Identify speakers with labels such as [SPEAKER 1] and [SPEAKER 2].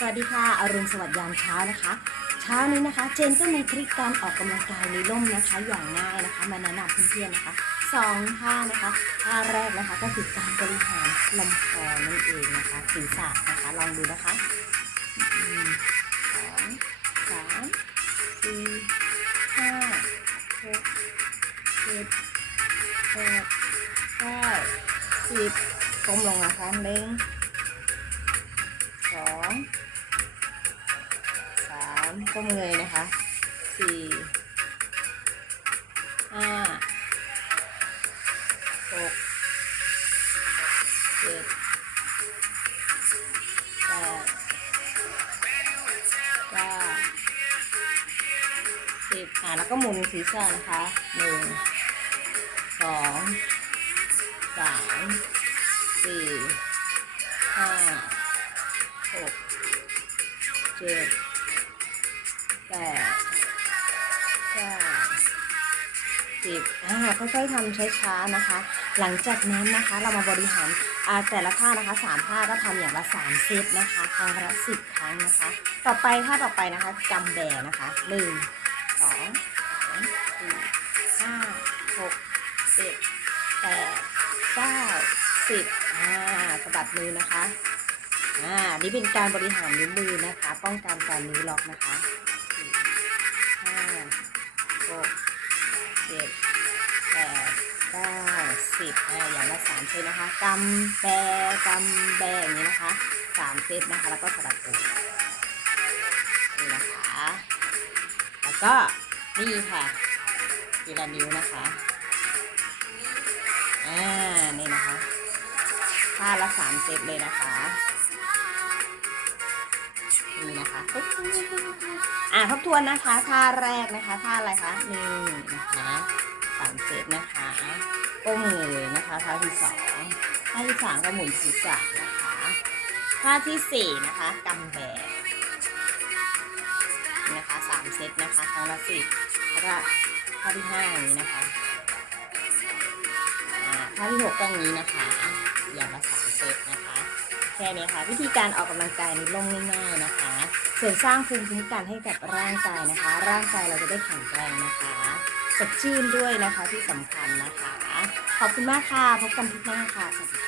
[SPEAKER 1] สวัสดีค่ะอรุณสวัสดิ์ยามเช้านะคะ เช้านี้นะคะ เจนก็มีทริคการออกกำลังกายในร่มนะคะ อย่างง่ายนะคะ มาแนะนำเพื่อนๆนะคะสองท่านะคะท่าแรกนะคะก็คือการบริหารลำคอนั่นเองนะคะศีรษะนะคะลองดูนะคะหนึ่งสองสามสี่ห้าหกเจ็ดแปดเก้าสิบก้มลงนะคะเล้ง สองสามก้มเงยนะคะสี่ห้าหกเจ็ดแปดเก้าสิบอ่าแล้วก็หมุนศีรษะนะคะหนึ่งสองสามสี่ เจ็ดแปดเก้าสิบอ่าค่อยๆทำช้าๆนะคะ หลังจากนั้นนะคะเรามาบริหารอ่าแต่ละท่านะคะสามท่าก็ทำอย่างละสามเซตนะคะครั้งละสิบครั้งนะคะ ต่อไปท่าต่อไปนะคะกำแบนะคะหนึ่งสองสามสี่ห้าหกเจ็ดแปดเก้าสิบอ่าสะบัดมือนะคะ อ่านี่เป็นการบริหารนิ้วมือนะคะ ป้องกันการนิ้วล็อกนะคะห้าหกเจ็ดแปดเก้าสิบอ่าอย่างละสามเซตนะคะกำแบกำแบอย่างนี้นะคะสามเซตนะคะ แล้วก็สลับตัวนี่นะคะ แล้วก็นี่ค่ะทีละนิ้วนะคะอ่านี่นะคะท่าละสามเซตเลยนะคะ นี่นะคะอ่าทบทวนนะคะท่าแรกนะคะท่าอะไรคะหนึ่งนะคะสามเซตนะคะก้มมือนะคะท่าที่สองท่าที่สามก็หมุนศีรษะนะคะท่าที่สี่นะคะกำแบกนะคะสามเซตนะคะครั้งละสิบแล้วก็ท่าที่ห้าอย่างนี้นะคะอ่าท่าที่หกก็อย่างนี้นะคะอย่างละสามเซต แค่นี้ค่ะ วิธีการออกกำลังกายในลงง่ายๆนะคะเสริมสร้างภูมิคุ้มกันให้กับร่างกายนะคะ ร่างกายเราจะได้แข็งแรงนะคะสดชื่นด้วยนะคะที่สำคัญนะคะ ขอบคุณมากค่ะ พบกันทุกหน้าค่ะสวัสดีค่ะ